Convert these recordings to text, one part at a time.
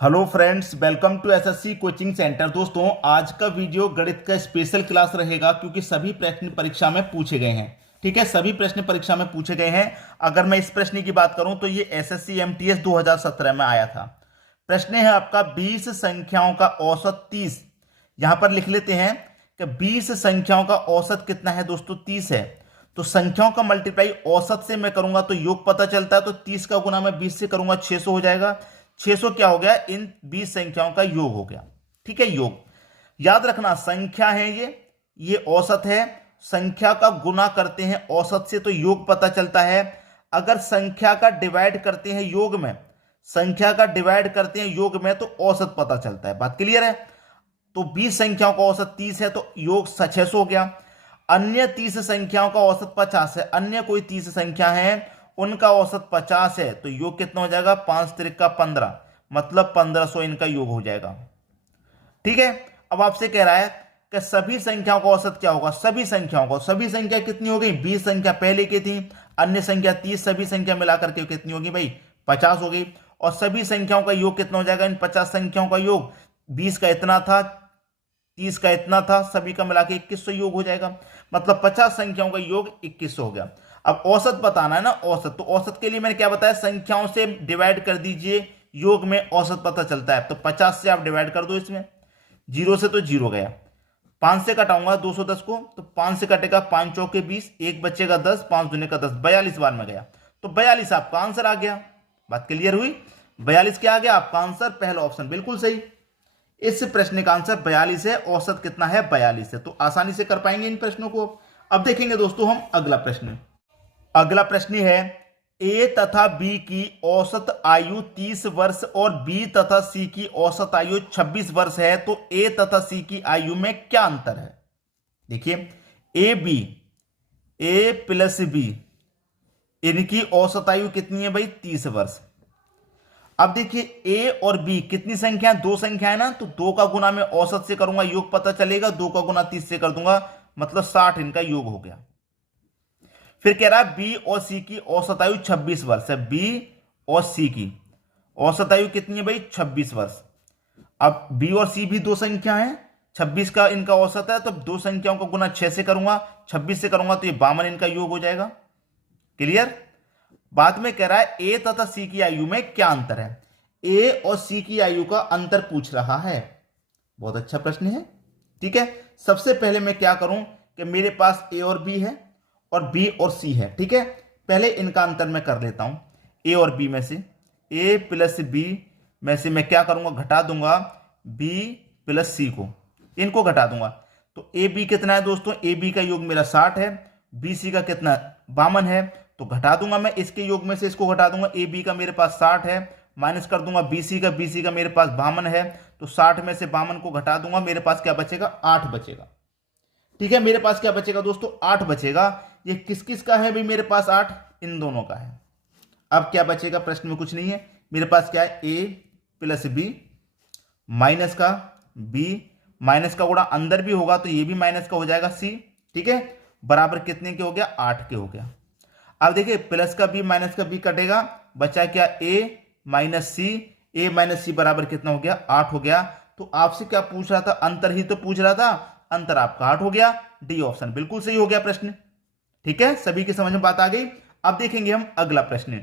Hello friends, welcome to SSC coaching centre. दोस्तों, आज का वीडियो गणित का स्पेशल क्लास रहेगा क्योंकि सभी प्रश्न परीक्षा में पूछे गए हैं। ठीक है, सभी प्रश्न परीक्षा में पूछे गए हैं। अगर मैं इस प्रश्न की बात करूं तो ये एसएससी एमटीएस 2017 में आया था। प्रश्न है आपका 20 संख्याओं का औसत 30। यहां पर लिख लेते हैं कि 20 संख्याओं का औसत कितना है दोस्तों, 30 है। तो संख्याओं का मल्टीप्लाई औसत से मैं करूंगा तो योग पता चलता है, तो 30 का गुना मैं 20 से करूंगा 600 हो जाएगा। 600 क्या हो गया, इन 20 संख्याओं का योग हो गया। ठीक है, योग याद रखना, संख्या है ये औसत है। संख्या का गुना करते हैं औसत से तो योग पता चलता है। अगर संख्या का डिवाइड करते हैं योग में, संख्या का डिवाइड करते हैं योग में तो औसत पता चलता है। बात क्लियर है। तो 20 संख्याओं का औसत 30 है तो योग 600 हो गया। अन्य 30 संख्याओं का औसत 50 है। अन्य कोई 30 संख्या है उनका औसत 50 है तो योग कितना हो जाएगा, 5 त्रिका 15, मतलब 1500 इनका योग हो जाएगा। ठीक है, अब आपसे कह रहा है कि सभी संख्याओं का औसत क्या होगा। सभी संख्याओं का, सभी संख्या कितनी हो गई, 20 संख्या पहले की थी, अन्य संख्या 30, सभी संख्या मिलाकर के कितनी होगी भाई, 50 हो गई। और सभी संख्याओं का योग कितना हो जाएगा, इन 50 संख्याओं का योग 20 का इतना था, 30 का इतना था, सभी का मिला के 2100 योग हो जाएगा। मतलब 50 संख्याओं का योग 2100 हो गया। अब औसत बताना है ना, औसत। तो औसत के लिए मैंने क्या बताया, संख्याओं से डिवाइड कर दीजिए, योग में औसत पता चलता है। तो 50 से आप डिवाइड कर दो, इसमें 0 से तो 0 गया, 5 से कटाऊंगा 210 को, तो 5 से कटेगा 5 चौके 20, एक बचेगा 10, 5 दूने का 10, 42 बार में गया। तो 42 आपका आंसर आ गया। बात क्लियर हुई। 42 क्या आ गया आपका आंसर, पहला ऑप्शन बिल्कुल सही। इस प्रश्न का आंसर 42 है। औसत कितना है, 42 है। तो आसानी से कर पाएंगे इन प्रश्नों को। अब देखेंगे दोस्तों हम अगला प्रश्न। अगला प्रश्न है, ए तथा बी की औसत आयु 30 वर्ष और बी तथा सी की औसत आयु 26 वर्ष है, तो ए तथा सी की आयु में क्या अंतर है। देखिए, A B, A plus B, इनकी औसत आयु कितनी है भाई, 30 वर्ष। अब देखिए, ए और बी कितनी संख्या है, दो संख्या है ना, तो 2 का गुना मैं औसत से करूंगा, योग पता चलेगा, 2 का गुना 30 से कर दूंगा, मतलब 60 इनका योग हो गया। फिर कह रहा है बी और सी की औसत आयु 26 वर्ष है। बी और सी की औसत आयु कितनी है भाई, 26 वर्ष। अब बी और सी भी दो संख्या है, 26 का इनका औसत है, तो दो संख्याओं को गुना 6 से करूंगा, 26 से करूंगा तो ये 52 इनका योग हो जाएगा। क्लियर। बाद में कह रहा है ए तथा सी की आयु में क्या अंतर है। ए और सी की आयु का अंतर पूछ रहा है। बहुत अच्छा प्रश्न है। ठीक है, सबसे पहले मैं क्या करूं कि मेरे पास ए और बी है और बी और सी है। ठीक है, पहले इनका अंतर मैं कर लेता हूं। ए और बी में से, ए प्लस बी में से मैं क्या करूंगा, घटा दूंगा बी प्लस सी को, इनको घटा दूंगा। तो ए बी कितना है दोस्तों, ए बी का योग मेरा 60 है, बी सी का कितना 52 है, तो घटा दूंगा मैं इसके योग में से इसको घटा दूंगा। ए बी का मेरे पास 60 है, माइनस कर दूंगा बी सी का मेरे पास 52 है, तो 60 में से 52 को घटा दूंगा, मेरे पास क्या बचेगा, 8 बचेगा। ठीक है, मेरे पास क्या बचेगा दोस्तों, 8 बचेगा। ये किस किस का है भाई, मेरे पास 8 इन दोनों का है। अब क्या बचेगा, प्रश्न में कुछ नहीं है, मेरे पास क्या है, ए प्लस बी माइनस का बी, माइनस का गुणा अंदर भी होगा तो ये भी माइनस का हो जाएगा सी। ठीक है, बराबर कितने के हो गया, 8 के हो गया। अब देखिए, प्लस का बी माइनस का बी कटेगा, बचा क्या, ए माइनस सी, ए माइनस सी बराबर कितना हो गया, 8 हो गया। तो आपसे क्या पूछ रहा था, अंतर ही तो पूछ रहा था, अंतर आपका 8 हो गया। डी ऑप्शन बिल्कुल सही हो गया प्रश्न। ठीक है, सभी की समझ में बात आ गई। अब देखेंगे हम अगला प्रश्न।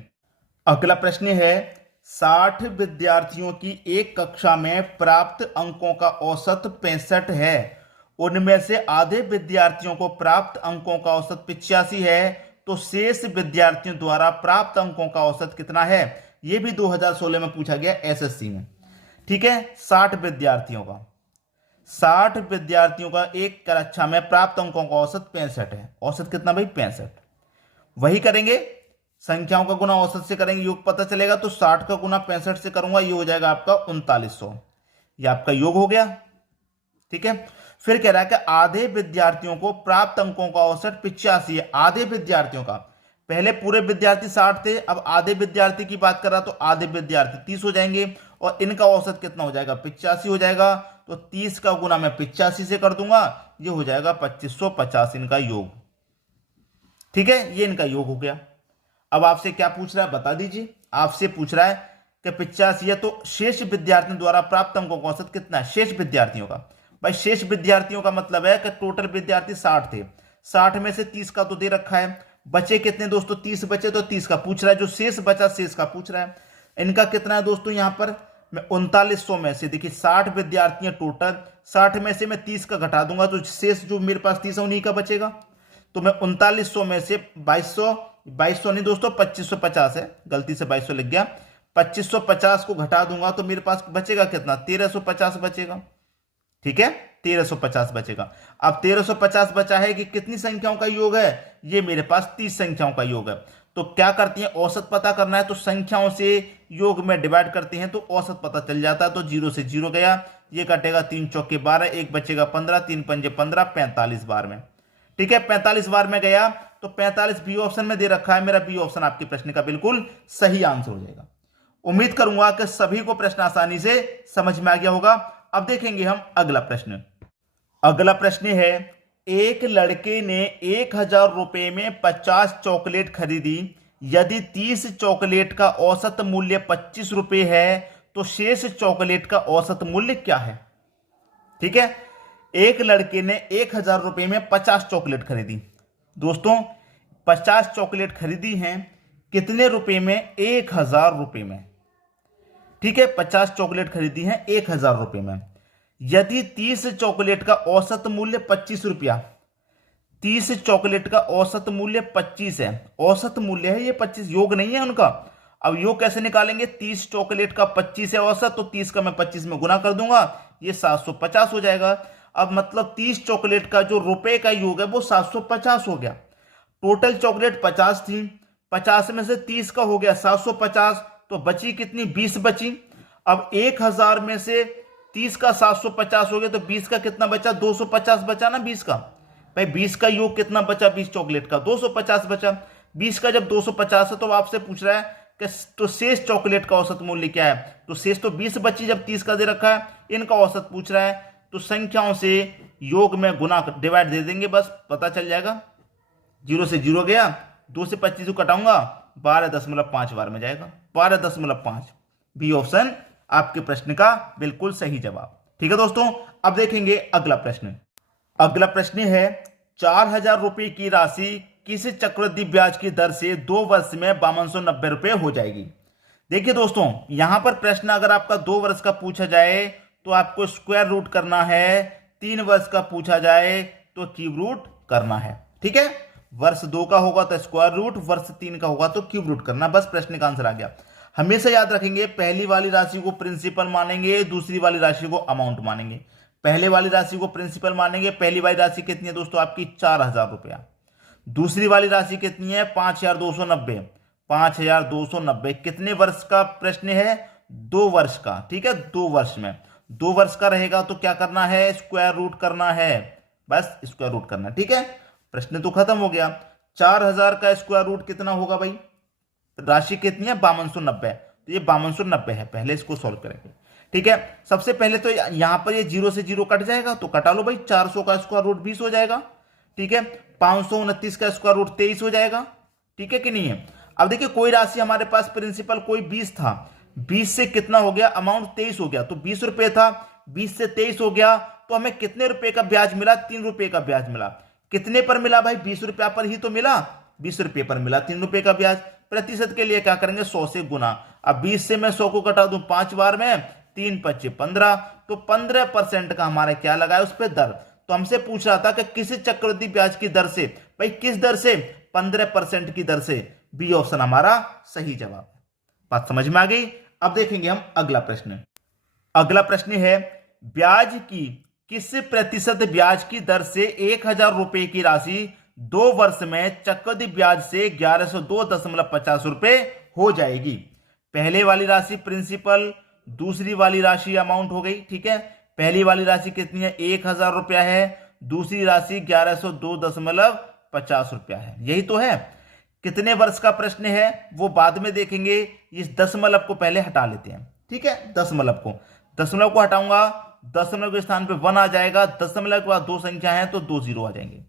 अगला प्रश्न है, 60 विद्यार्थियों की एक कक्षा में प्राप्त अंकों का औसत 65 है। उनमें से आधे विद्यार्थियों को प्राप्त अंकों का औसत 85 है, तो शेष विद्यार्थियों द्वारा प्राप्त अंकों का औसत कितना है। यह भी 2016 में पूछा गया एसएससी में। ठीक है, 60 विद्यार्थियों का, 60 विद्यार्थियों का एक कक्षा में प्राप्त अंकों का औसत 65 है। औसत कितना भाई, 65। वही करेंगे, संख्याओं का गुना औसत से करेंगे, योग पता चलेगा, तो 60 का गुना 65 से करूंगा, ये हो जाएगा आपका 3900। ये आपका योग हो गया। ठीक है, फिर कह रहा है कि आधे विद्यार्थियों को प्राप्त अंकों का औसत 85 है। आधे विद्यार्थियों का, पहले पूरे विद्यार्थी 60 थे, अब आधे विद्यार्थी की बात कर रहा तो आधे विद्यार्थी 30 हो जाएंगे और इनका औसत कितना हो जाएगा, 85 हो जाएगा। तो 30 का गुना मैं 85 से कर दूंगा, ये हो जाएगा 2550 इनका योग। ठीक है, ये इनका योग हो गया। अब आपसे क्या पूछ रहा है बता दीजिए। आपसे पूछ रहा है कि 85 है, तो शेष विद्यार्थियों द्वारा प्राप्त अंकों का औसत कितना है? शेष विद्यार्थियों का, भाई शेष विद्यार्थियों का मतलब है कि टोटल विद्यार्थी 60 थे, 60 में से 30 का तो दे रखा है, बचे कितने दोस्तों? 30 बचे, तो 30 का पूछ रहा है, जो शेष बचा शेष का पूछ रहा है। इनका कितना है दोस्तों? यहां पर मैं 3900 में से, देखिए 60 विद्यार्थी हैं टोटल, 60 में से मैं 30 का घटा दूंगा तो शेष जो मेरे पास 30 है उन्हीं का बचेगा। तो मैं 3900 में से 2200 नहीं दोस्तों, 2550 है, गलती से 2200 लिख गया, 2550 को घटा दूंगा तो मेरे पास बचेगा कितना? 1350 बचेगा। ठीक है, 1350 बचेगा। अब 1350 बचा है कि कितनी संख्याओं का योग है? ये मेरे पास 30 संख्याओं का योग है। तो क्या करती हैं? औसत पता करना है तो संख्याओं से योग में डिवाइड करते हैं तो औसत पता चल जाता है। तो 0 से 0 गया, ये कटेगा 3 चौके 12, एक बचेगा 15, 3 पंजे 15, 45 बार में। ठीक है, 45 बार में गया तो 45 बी ऑप्शन में दे रखा है, मेरा बी ऑप्शन आपके प्रश्न का बिल्कुल सही आंसर हो जाएगा। उम्मीद करूंगा कि सभी को प्रश्न आसानी से समझ में आ गया होगा। अब देखेंगे हम अगला प्रश्न। अगला प्रश्न है, एक लड़के ने 1000 रुपए में 50 चॉकलेट खरीदी, यदि 30 चॉकलेट का औसत मूल्य 25 रुपए है तो शेष चॉकलेट का औसत मूल्य क्या है? ठीक है, एक लड़के ने 1000 रुपए में 50 चॉकलेट खरीदी। दोस्तों 50 चॉकलेट खरीदी हैं कितने रुपए में? 1000 रुपए में। ठीक है, 50 चॉकलेट खरीदी हैं 1000 रुपए में, यदि 30 चॉकलेट का औसत मूल्य 25 रुपया, 30 चॉकलेट का औसत मूल्य 25 है, औसत मूल्य है ये 25, योग नहीं है उनका। अब योग कैसे निकालेंगे? 30 चॉकलेट का 25 है औसत, तो 30 का मैं 25 में गुना कर दूंगा, ये 750 हो जाएगा। अब मतलब 30 चॉकलेट का जो रुपए का योग है वो 750 हो गया। टोटल चॉकलेट 50 थी, 50 में से 30 का हो गया 750, तो बची कितनी? 20 बची। अब 1000 में से 30 का 750 हो गया तो 20 का कितना बचा? 250 बचा ना 20 का। भाई 20 का योग कितना बचा? 20 चॉकलेट का 250 बचा। 20 का जब 250 है तो आपसे पूछ रहा है कि तो शेष चॉकलेट का औसत मूल्य क्या है? तो शेष तो 20 बची, जब 30 का दे रखा है, इनका औसत पूछ रहा है, तो संख्याओं से योग में गुना डिवाइड दे देंगे, बस पता चल जाएगा। 0 से 0 गया, 2 से 25 को कटाऊंगा, 12.5 बार में जाएगा, 12.5। बी ऑप्शन आपके प्रश्न का बिल्कुल सही जवाब। ठीक है दोस्तों, अब देखेंगे अगला प्रश्न। अगला प्रश्न है, 4000 रुपए की राशि किस चक्रवृद्धि ब्याज की दर से 2 वर्ष में 5290 रुपए हो जाएगी? देखिए दोस्तों, यहां पर प्रश्न अगर आपका 2 वर्ष का पूछा जाए तो आपको स्क्वायर रूट करना है, 3 वर्ष का पूछा जाए तो क्यूब रूट करना है। ठीक है, वर्ष 2 का होगा तो स्क्वायर रूट, वर्ष 3 का होगा तो क्यूब रूट करना, बस प्रश्न का आंसर आ गया। हमेशा याद रखेंगे, पहली वाली राशि को प्रिंसिपल मानेंगे, दूसरी वाली राशि को अमाउंट मानेंगे। पहले वाली राशि को प्रिंसिपल मानेंगे, पहली वाली राशि कितनी है दोस्तों? आपकी 4000 रुपया। दूसरी वाली राशि कितनी है? 5290। 5290 कितने वर्ष का प्रश्न है? 2 वर्ष का। ठीक है, 2 वर्ष में, 2 वर्ष का रहेगा तो क्या करना है? स्क्वायर रूट करना है, बस स्क्वायर रूट करना। ठीक है, प्रश्न तो खत्म हो गया। 4000 का स्क्वायर रूट कितना होगा भाई? राशि कितनी है? 5290, तो ये 5290 है, पहले इसको सॉल्व करेंगे। ठीक है, सबसे पहले तो यहां पर ये 0 से 0 कट जाएगा तो कटा लो भाई, 400 का स्क्वायर रूट 20 हो जाएगा। ठीक है, 529 का स्क्वायर रूट 23 हो जाएगा। ठीक है कि नहीं है? अब देखिए, कोई राशि हमारे पास प्रिंसिपल कोई 20 था, 20 से कितना हो गया? अमाउंट 23 हो गया, तो 20 रुपए था, 20 से 23 हो गया, तो हमें कितने रुपए का ब्याज मिला? 3 रुपए का ब्याज मिला। कितने पर मिला भाई? 20 रुपया पर ही तो मिला, 20 रुपये पर मिला 3 रुपए का ब्याज। प्रतिशत के लिए क्या करेंगे? 100 से गुना। अब 20 से मैं 100 को कटा दूं 5 बार में, 3 5 15, तो 15% का हमारा क्या लगा है उस पर दर। तो हमसे पूछ रहा था कि किस चक्रवृद्धि ब्याज की दर से, भाई किस दर से? 15% की दर से। बी ऑप्शन हमारा सही जवाब। बात समझ में आ गई? अब देखेंगे हम अगला प्रश्न। अगला प्रश्न है, ब्याज की किस प्रतिशत ब्याज की दर से 1000 रुपए की राशि 2 वर्ष में चक्रवृद्धि ब्याज से 1102.50 रुपए हो जाएगी? पहले वाली राशि प्रिंसिपल, दूसरी वाली राशि अमाउंट हो गई। ठीक है, पहली वाली राशि कितनी है? 1000 रुपया है, दूसरी राशि 1102.50 रुपया है, यही तो है। कितने वर्ष का प्रश्न है वो बाद में देखेंगे, इस दशमलव को पहले हटा लेते हैं। ठीक है, दशमलव को हटाऊंगा, दशमलव के स्थान पे 1 आ जाएगा, दशमलव के बाद 2 संख्या है तो 2 0 आ जाएंगे।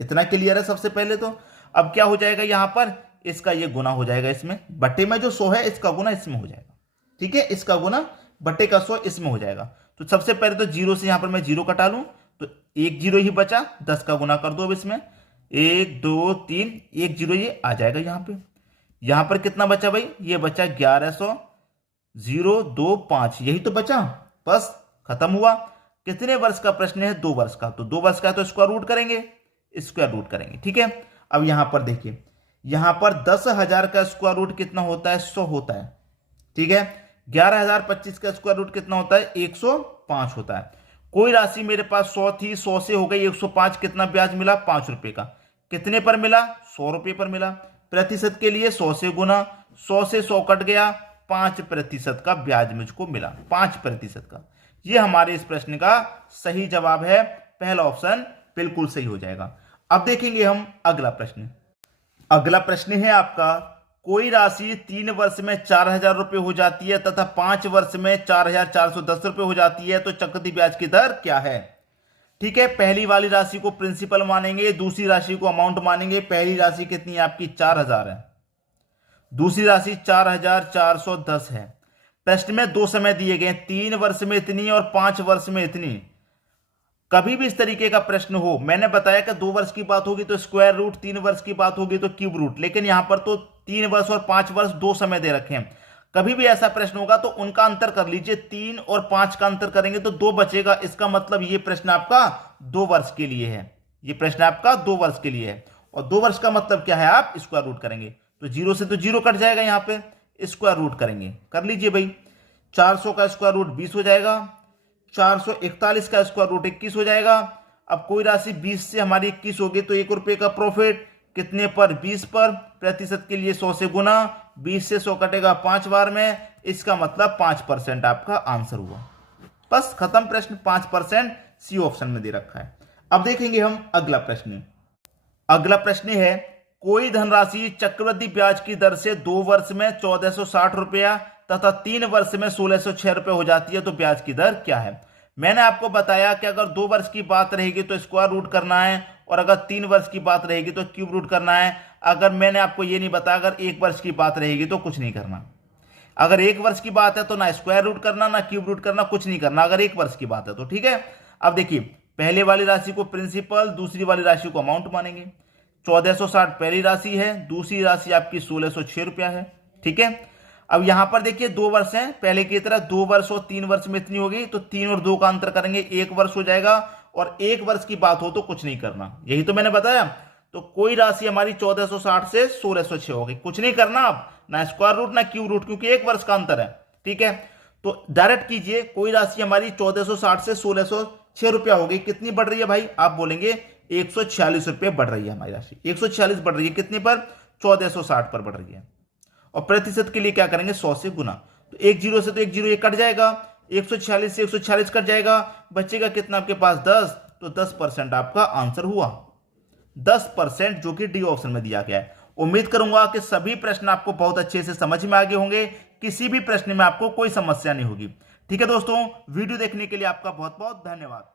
इतना क्लियर है सबसे पहले तो। अब क्या हो जाएगा यहां पर? इसका ये गुना हो जाएगा, इसमें बट्टे में जो 100 है इसका गुना इसमें हो जाएगा। ठीक है, इसका गुना बटे का 100 इसमें हो जाएगा। तो सबसे पहले तो जीरो से यहां पर मैं जीरो कटा लूं, तो एक जीरो ही बचा, 10 का गुना कर दो अब इसमें, 1 2 3, एक जीरो ये आ जाएगा यहां पे। यहां पर कितना बचा भाई, ये बचा 1100, 0 2 5, यही तो बचा, बस खत्म हुआ। कितने वर्ष का प्रश्न है, 2 वर्ष का, तो 2 वर्ष का तो स्क्वायर रूट करेंगे, स्क्वायर रूट करेंगे, ठीक है। अब यहां पर देखिए, यहां पर 10,000 का स्क्वायर रूट कितना होता है, 100 होता है, ठीक है। 11,025 का स्क्वायर रूट कितना होता है, 105 होता है। कोई राशि मेरे पास 100 थी, 100 से हो गई 105, कितना ब्याज मिला, 5 रुपए का। कितने पर मिला, 100 रुपए पर मिला। प्रतिशत के लिए 100 से गुना, 100 से 100 कट गया, 5% का ब्याज मुझको मिला, 5% का। यह हमारे इस प्रश्न का सही जवाब है, पहला ऑप्शन बिल्कुल सही हो जाएगा। अब देखेंगे हम अगला प्रश्न। अगला प्रश्न है आपका, कोई राशि 3 वर्ष में 4,000 रुपए हो जाती है तथा 5 वर्ष में 4,410 रुपए हो जाती है, तो चक्रवृद्धि ब्याज की दर क्या है। ठीक है, पहली वाली राशि को प्रिंसिपल मानेंगे, दूसरी राशि को अमाउंट मानेंगे। पहली राशि कितनी है आपकी, 4,000 है, दूसरी राशि 4,410 है। प्रश्न में 2 समय दिए गए, 3 वर्ष में इतनी और 5 वर्ष में इतनी। कभी भी इस तरीके का प्रश्न हो, मैंने बताया कि 2 वर्ष की बात होगी तो स्क्वायर रूट, 3 वर्ष की बात होगी तो क्यूब रूट, लेकिन यहां पर तो 3 वर्ष और 5 वर्ष 2 समय दे रखे हैं। कभी भी ऐसा प्रश्न होगा तो उनका अंतर कर लीजिए, 3 और 5 का अंतर करेंगे तो 2 बचेगा। इसका मतलब ये प्रश्न आपका 2 वर्ष के लिए है, ये प्रश्न आपका 2 वर्ष के लिए है। और 2 वर्ष का मतलब क्या है, आप स्क्वायर रूट करेंगे तो 0 से तो 0 कट जाएगा, यहां पे स्क्वायर रूट करेंगे, कर लीजिए भाई। 400 का स्क्वायर रूट 20 हो जाएगा, 441 का स्क्वायर रूट 21 हो जाएगा। अब कोई राशि 20 से हमारी 21 होगी तो 1 रुपए का प्रॉफिट, कितने पर, 20 पर। प्रतिशत के लिए 100 से गुना, 20 से 100 कटेगा 5 बार में, इसका मतलब 5% आपका आंसर हुआ। बस खत्म प्रश्न, 5% सी ऑप्शन में दे रखा है। अब देखेंगे हम अगला प्रश्न। अगला प्रश्न है, कोई धनराशि चक्रवृद्धि ब्याज की दर से 2 वर्ष में 1460 रुपया तथा 3 वर्ष में 1606 रुपये हो जाती है, तो ब्याज की दर क्या है। मैंने आपको बताया कि अगर 2 वर्ष की बात रहेगी तो स्क्वायर रूट करना है, और अगर 3 वर्ष की बात रहेगी तो क्यूब रूट करना है। अगर मैंने आपको ये नहीं बताया, अगर 1 वर्ष की बात रहेगी तो कुछ नहीं करना। अगर 1 वर्ष की बात है तो ना स्क्वायर रूट करना, ना क्यूब रूट करना, कुछ नहीं करना अगर 1 वर्ष की बात है तो, ठीक है। अब देखिए, पहले वाली राशि को प्रिंसिपल, दूसरी वाली राशि को अमाउंट मानेंगे। 1460 पहली राशि है, दूसरी राशि आपकी 1606 रुपया है, ठीक है। अब यहां पर देखिए 2 वर्ष हैं, पहले की तरह 2 वर्ष और 3 वर्ष में इतनी होगी, तो 3 और 2 का अंतर करेंगे, 1 वर्ष हो जाएगा। और 1 वर्ष की बात हो तो कुछ नहीं करना, यही तो मैंने बताया। तो कोई राशि हमारी 1460 से 1606 होगी, कुछ नहीं करना आप, ना स्क्वायर रूट ना क्यूब रूट, क्योंकि 1 वर्ष का अंतर है, ठीक है। तो डायरेक्ट कीजिए, कोई राशि हमारी 1460 से 1606 रुपया होगी, कितनी बढ़ रही है भाई, आप बोलेंगे 146 रुपये बढ़ रही है हमारी राशि, 146 बढ़ रही है, कितने पर, 1460 पर बढ़ रही है। और प्रतिशत के लिए क्या करेंगे, 100 से गुना, तो 1 जीरो से तो 1 जीरो ये कट जाएगा, 146 से 146 कट जाएगा, बचेगा कितना आपके पास, 10, तो 10% आपका आंसर हुआ, 10%, जो कि डी ऑप्शन में दिया गया है। उम्मीद करूंगा कि सभी प्रश्न आपको बहुत अच्छे से समझ में आ गए होंगे, किसी भी प्रश्न में आपको कोई समस्या नहीं होगी। ठीक है दोस्तों, वीडियो देखने के लिए आपका बहुत बहुत धन्यवाद।